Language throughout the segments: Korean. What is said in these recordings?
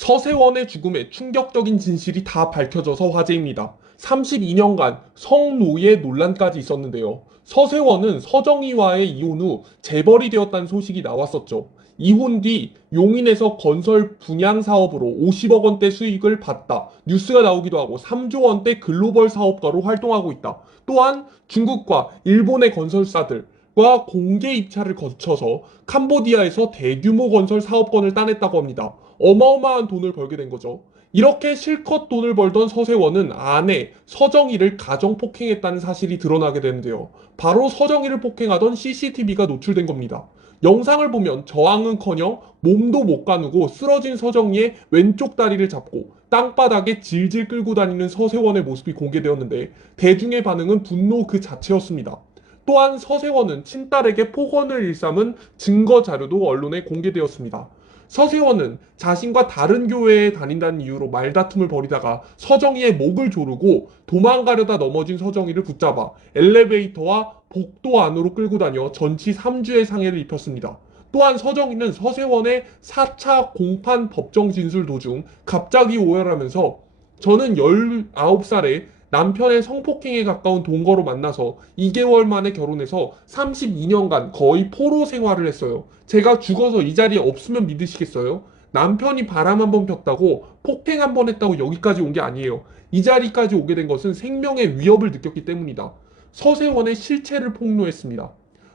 서세원의 죽음에 충격적인 진실이 다 밝혀져서 화제입니다. 32년간 성노예 논란까지 있었는데요. 서세원은 서정희와의 이혼 후 재벌이 되었다는 소식이 나왔었죠. 이혼 뒤 용인에서 건설 분양 사업으로 50억 원대 수익을 봤다. 뉴스가 나오기도 하고 3조 원대 글로벌 사업가로 활동하고 있다. 또한 중국과 일본의 건설사들과 공개 입찰을 거쳐서 캄보디아에서 대규모 건설 사업권을 따냈다고 합니다. 어마어마한 돈을 벌게 된 거죠. 이렇게 실컷 돈을 벌던 서세원은 아내 서정희를 가정폭행했다는 사실이 드러나게 되는데요. 바로 서정희를 폭행하던 CCTV가 노출된 겁니다. 영상을 보면 저항은커녕 몸도 못 가누고 쓰러진 서정희의 왼쪽 다리를 잡고 땅바닥에 질질 끌고 다니는 서세원의 모습이 공개되었는데 대중의 반응은 분노 그 자체였습니다. 또한 서세원은 친딸에게 폭언을 일삼은 증거 자료도 언론에 공개되었습니다. 서세원은 자신과 다른 교회에 다닌다는 이유로 말다툼을 벌이다가 서정희의 목을 조르고 도망가려다 넘어진 서정희를 붙잡아 엘리베이터와 복도 안으로 끌고 다녀 전치 3주의 상해를 입혔습니다. 또한 서정희는 서세원의 4차 공판 법정 진술 도중 갑자기 오열하면서 저는 19살에 남편의 성폭행에 가까운 동거로 만나서 2개월 만에 결혼해서 32년간 거의 포로 생활을 했어요. 제가 죽어서 이 자리에 없으면 믿으시겠어요? 남편이 바람 한 번 폈다고 폭행 한 번 했다고 여기까지 온 게 아니에요. 이 자리까지 오게 된 것은 생명의 위협을 느꼈기 때문이다. 서세원의 실체를 폭로했습니다.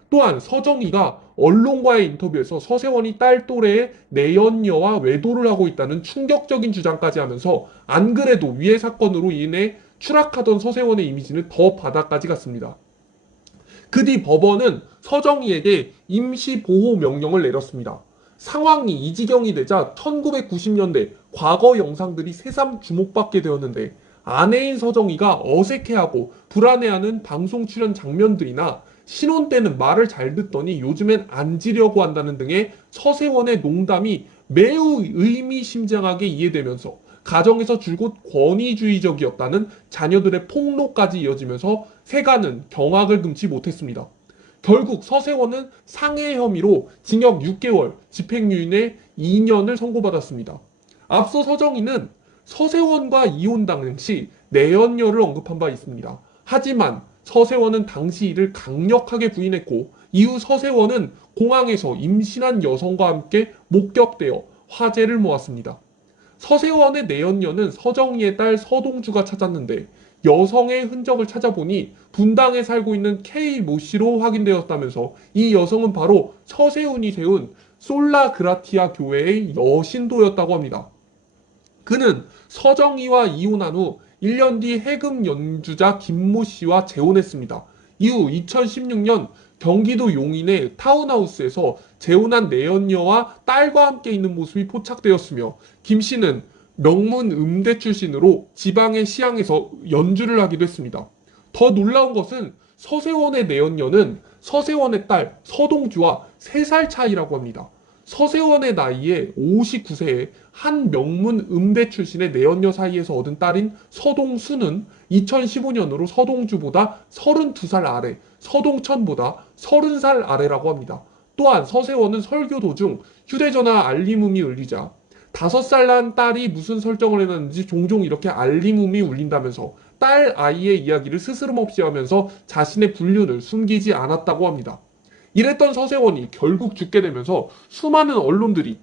또한 서정희가 언론과의 인터뷰에서 서세원이 딸 또래의 내연녀와 외도를 하고 있다는 충격적인 주장까지 하면서 안 그래도 위해 사건으로 인해 추락하던 서세원의 이미지는 더 바닥까지 갔습니다. 그 뒤 법원은 서정희에게 임시보호 명령을 내렸습니다. 상황이 이 지경이 되자 1990년대 과거 영상들이 새삼 주목받게 되었는데 아내인 서정희가 어색해하고 불안해하는 방송 출연 장면들이나 신혼 때는 말을 잘 듣더니 요즘엔 앉으려고 한다는 등의 서세원의 농담이 매우 의미심장하게 이해되면서 가정에서 줄곧 권위주의적이었다는 자녀들의 폭로까지 이어지면서 세간은 경악을 금치 못했습니다. 결국 서세원은 상해 혐의로 징역 6개월, 집행유예 2년을 선고받았습니다. 앞서 서정희는 서세원과 이혼 당시 내연녀를 언급한 바 있습니다. 하지만 서세원은 당시 이를 강력하게 부인했고 이후 서세원은 공항에서 임신한 여성과 함께 목격되어 화제를 모았습니다. 서세원의 내연녀는 서정희의 딸 서동주가 찾았는데 여성의 흔적을 찾아보니 분당에 살고 있는 K 모 씨로 확인되었다면서 이 여성은 바로 서세훈이 세운 솔라 그라티아 교회의 여신도였다고 합니다. 그는 서정희와 이혼한 후 1년 뒤 해금 연주자 김모 씨와 재혼했습니다. 이후 2016년 경기도 용인의 타운하우스에서 재혼한 내연녀와 딸과 함께 있는 모습이 포착되었으며 김 씨는 명문 음대 출신으로 지방의 시향에서 연주를 하기도 했습니다. 더 놀라운 것은 서세원의 내연녀는 서세원의 딸 서동주와 3살 차이라고 합니다. 서세원의 나이에 59세에 한 명문 음대 출신의 내연녀 사이에서 얻은 딸인 서동수는 2015년으로 서동주보다 32살 아래, 서동천보다 30살 아래라고 합니다. 또한 서세원은 설교 도중 휴대전화 알림음이 울리자 5살 난 딸이 무슨 설정을 해놨는지 종종 이렇게 알림음이 울린다면서 딸 아이의 이야기를 스스럼없이 하면서 자신의 불륜을 숨기지 않았다고 합니다. 이랬던 서세원이 결국 죽게 되면서 수많은 언론들이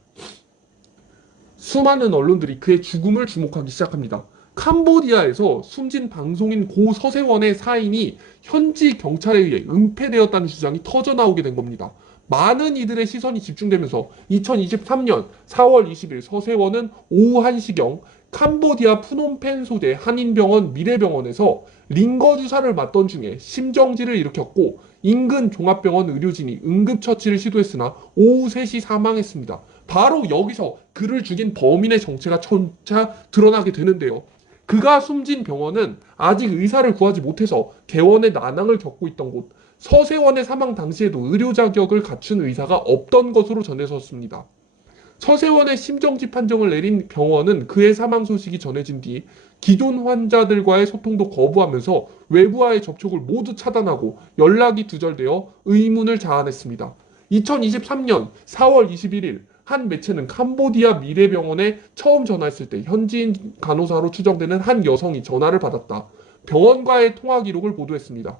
그의 죽음을 주목하기 시작합니다. 캄보디아에서 숨진 방송인 고 서세원의 사인이 현지 경찰에 의해 은폐되었다는 주장이 터져나오게 된 겁니다. 많은 이들의 시선이 집중되면서 2023년 4월 20일 서세원은 오후 1시경 캄보디아 푸놈펜 소재 한인병원 미래병원에서 링거 주사를 맞던 중에 심정지를 일으켰고 인근 종합병원 의료진이 응급처치를 시도했으나 오후 3시 사망했습니다. 바로 여기서 그를 죽인 범인의 정체가 점차 드러나게 되는데요. 그가 숨진 병원은 아직 의사를 구하지 못해서 개원의 난항을 겪고 있던 곳, 서세원의 사망 당시에도 의료 자격을 갖춘 의사가 없던 것으로 전해졌습니다. 서세원의 심정지 판정을 내린 병원은 그의 사망 소식이 전해진 뒤 기존 환자들과의 소통도 거부하면서 외부와의 접촉을 모두 차단하고 연락이 두절되어 의문을 자아냈습니다. 2023년 4월 21일 한 매체는 캄보디아 미래병원에 처음 전화했을 때 현지인 간호사로 추정되는 한 여성이 전화를 받았다. 병원과의 통화 기록을 보도했습니다.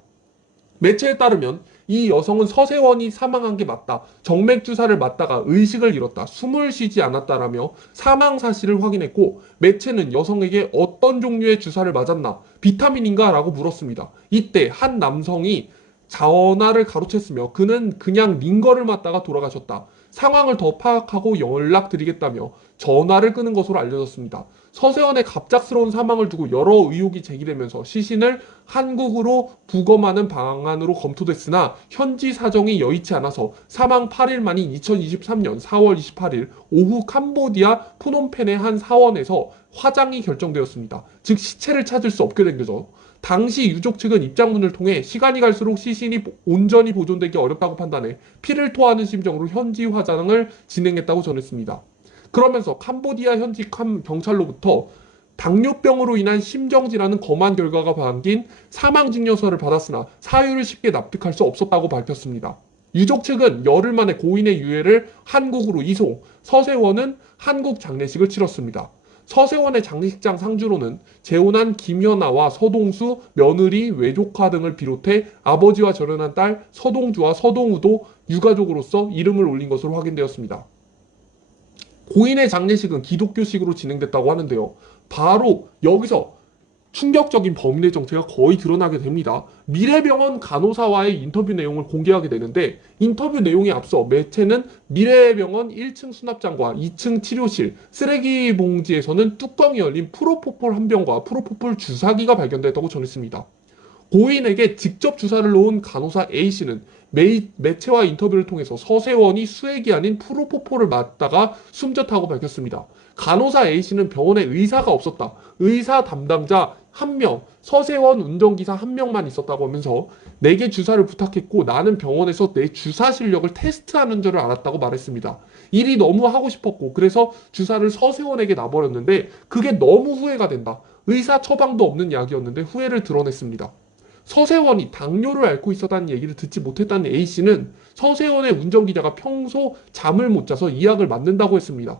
매체에 따르면 이 여성은 서세원이 사망한 게 맞다. 정맥 주사를 맞다가 의식을 잃었다. 숨을 쉬지 않았다라며 사망 사실을 확인했고 매체는 여성에게 어떤 종류의 주사를 맞았나? 비타민인가? 라고 물었습니다. 이때 한 남성이 전화를 가로챘으며 그는 그냥 링거를 맞다가 돌아가셨다. 상황을 더 파악하고 연락드리겠다며 전화를 끄는 것으로 알려졌습니다. 서세원의 갑작스러운 사망을 두고 여러 의혹이 제기되면서 시신을 한국으로 부검하는 방안으로 검토됐으나 현지 사정이 여의치 않아서 사망 8일 만인 2023년 4월 28일 오후 캄보디아 푸놈펜의 한 사원에서 화장이 결정되었습니다. 즉 시체를 찾을 수 없게 된 거죠. 당시 유족 측은 입장문을 통해 시간이 갈수록 시신이 온전히 보존되기 어렵다고 판단해 피를 토하는 심정으로 현지 화장을 진행했다고 전했습니다. 그러면서 캄보디아 현지 경찰로부터 당뇨병으로 인한 심정지라는 검안 결과가 담긴 사망증명서를 받았으나 사유를 쉽게 납득할 수 없었다고 밝혔습니다. 유족 측은 열흘 만에 고인의 유해를 한국으로 이송, 서세원은 한국 장례식을 치렀습니다. 서세원의 장례식장 상주로는 재혼한 김연아와 서동수, 며느리, 외조카 등을 비롯해 아버지와 절연한 딸 서동주와 서동우도 유가족으로서 이름을 올린 것으로 확인되었습니다. 고인의 장례식은 기독교식으로 진행됐다고 하는데요. 바로 여기서 충격적인 범인의 정체가 거의 드러나게 됩니다. 미래병원 간호사와의 인터뷰 내용을 공개하게 되는데 인터뷰 내용에 앞서 매체는 미래병원 1층 수납장과 2층 치료실, 쓰레기 봉지에서는 뚜껑이 열린 프로포폴 한 병과 프로포폴 주사기가 발견됐다고 전했습니다. 고인에게 직접 주사를 놓은 간호사 A씨는 매체와 인터뷰를 통해서 서세원이 수액이 아닌 프로포폴을 맞다가 숨졌다고 밝혔습니다. 간호사 A씨는 병원에 의사가 없었다. 의사 담당자 1명, 서세원 운전기사 1명만 있었다고 하면서 내게 주사를 부탁했고 나는 병원에서 내 주사 실력을 테스트하는 줄 알았다고 말했습니다. 일이 너무 하고 싶었고 그래서 주사를 서세원에게 놔버렸는데 그게 너무 후회가 된다. 의사 처방도 없는 약이었는데 후회를 드러냈습니다. 서세원이 당뇨를 앓고 있었다는 얘기를 듣지 못했다는 A씨는 서세원의 운전기사가 평소 잠을 못 자서 이 약을 맞는다고 했습니다.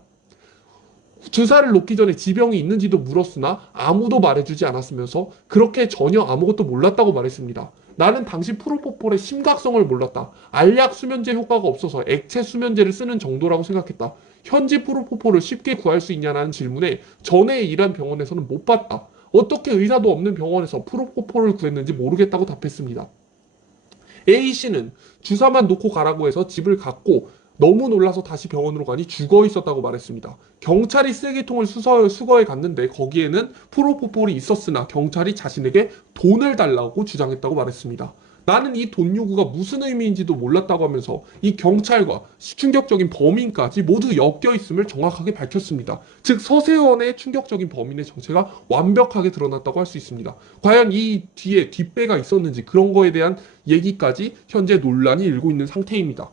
주사를 놓기 전에 지병이 있는지도 물었으나 아무도 말해주지 않았으면서 그렇게 전혀 아무것도 몰랐다고 말했습니다. 나는 당시 프로포폴의 심각성을 몰랐다. 알약 수면제 효과가 없어서 액체 수면제를 쓰는 정도라고 생각했다. 현지 프로포폴을 쉽게 구할 수 있냐는 질문에 전에 일한 병원에서는 못 봤다. 어떻게 의사도 없는 병원에서 프로포폴을 구했는지 모르겠다고 답했습니다. A씨는 주사만 놓고 가라고 해서 집을 갔고 너무 놀라서 다시 병원으로 가니 죽어 있었다고 말했습니다. 경찰이 쓰레기통을 수거해 갔는데 거기에는 프로포폴이 있었으나 경찰이 자신에게 돈을 달라고 주장했다고 말했습니다. 나는 이 돈 요구가 무슨 의미인지도 몰랐다고 하면서 이 경찰과 충격적인 범인까지 모두 엮여 있음을 정확하게 밝혔습니다. 즉 서세원의 충격적인 범인의 정체가 완벽하게 드러났다고 할 수 있습니다. 과연 이 뒤에 뒷배가 있었는지 그런 거에 대한 얘기까지 현재 논란이 일고 있는 상태입니다.